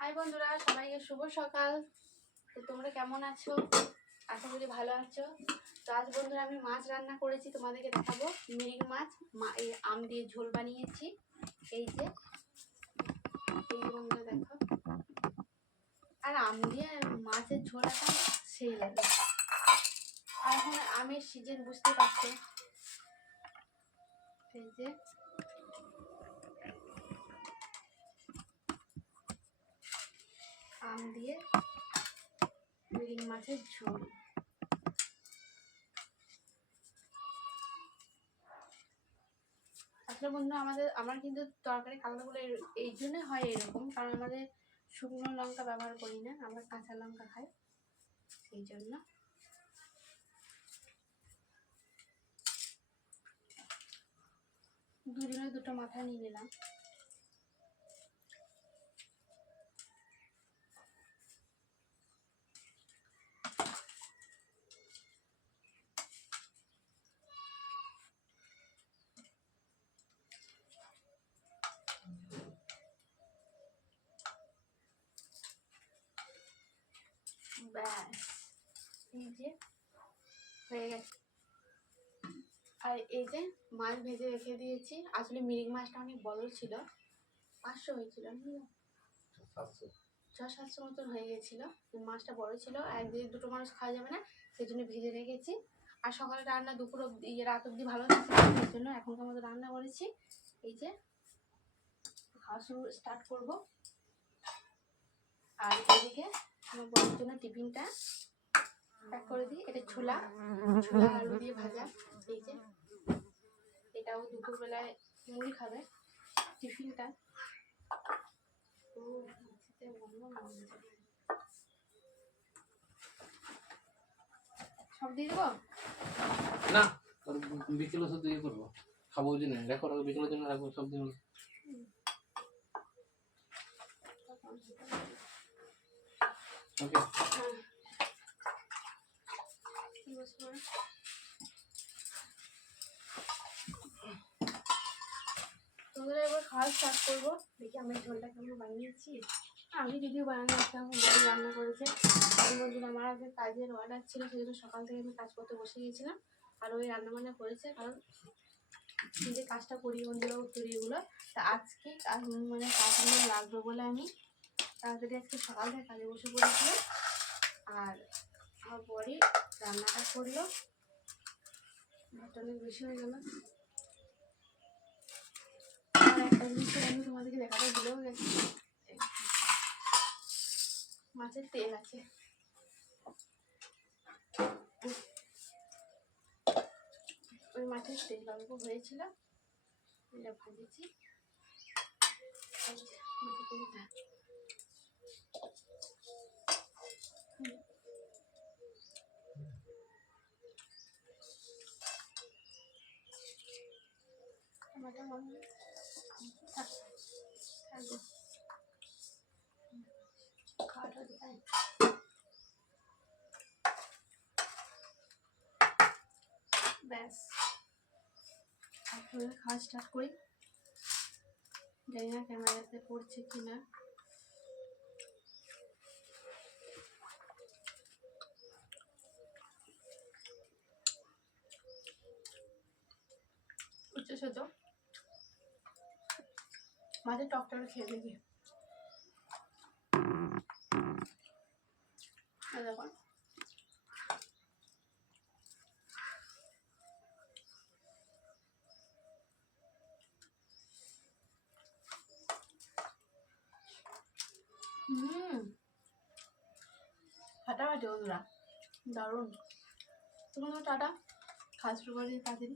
High বন্ধুরা, সবাইকে শুভ সকাল। তো তোমরা কেমন আছো? আশা করি ভালো আছো। তো আজ বন্ধুরা আমি মাছ রান্না করেছি, তোমাদেরকে দেখাবো। মিরিক মাছ এই আম দিয়ে ঝোল বানিয়েছি। এই যে, এই বন্ধুরা দেখো। আর আম দিয়ে মাছের ঝোল এখন সেই লাগে। আর এখন আমের সিজন বুঝতে পারছ। এই যে আম দিয়ে মিরিং মাছের ঝোল। আসলে বন্ধু, আমাদের, আমার কিন্তু তরকারি কালারগুলো এই জন্য হয় এরকম, কারণ আমাদের শুকনো লঙ্কা ব্যবহার করি না, আমরা কাঁচা লঙ্কা খাই, সেই জন্য। দুজনে দুটো মাথা নিয়ে নিলাম। ব্যাস। এই যে হয়ে গেছে। আর এই যে মাছ ভেজে রেখে দিয়েছি। আসলে মিরিক মাছটা অনেক বড় ছিল। পাঁচশো হয়েছিল ছ সাতশো মতন হয়ে গেছিল। মাছটা বড় ছিল। একদিকে দুটো মানুষ খাওয়া যাবে না সেই জন্য ভেজে রেখেছি। আর সকালে রান্না দুপুর অব্দি ইয়ে রাত অব্দি ভালো থাকছে সেই জন্য এখনকার মতো রান্না করেছি। এই যে খাওয়া শুরু স্টার্ট করব আর এদিকে আমার বড়ের জন্য টিফিনটা প্যাক করে দিই। এটা ছোলা ছোলা আলু দিয়ে ভাজা। এই যে এটাও দুপুরবেলায় মুড়ি খাবে টিফিনটা। সব দিয়ে দেবো? না বিকেল শুধু ইয়ে করব। খাব ওই জন্য। দেখো বিকেলের জন্য রাখব সব দিন খাওয়া করব। দেখি আমি বানিয়েছি। আমি যদিও বানানো রান্না করেছে। আমার আগে কাজের অর্ডার ছিল সেই জন্য সকাল থেকে আমি কাজ করতে বসে গিয়েছিলাম আর ওই রান্না বান্না করেছে, কারণ যে কাজটা করি বন্ধুরা উত্তরীয়গুলো তা আজকে কাজ- মানে কাজগুলো লাগবে বলে আমি তাড়াতাড়ি আজকে সকাল থেকে কাজে বসে পড়েছিলাম আর আমার বড়ি রান্নাটা করল। ভাতটা অনেক বেশি হয়ে গেল। আমি তোমাদেরকে দেখাতে ভুলেও গেছি। মাছের তেল আছে। ওই মাছের তেল অল্প হয়েছিল। এটা এই মাছের তেলটা। ব্যাস। তারপরে খাওয়া স্টার্ট করি। জানি না ক্যামেরাতে পড়ছে কি উচ্চ সহ্য মাঝে টকটা খেয়ে দেখি। দেখুন হুম। ফাটাফাটি বন্ধুরা, দারুণ। তোমার টাটা দিই তাড়াতাড়ি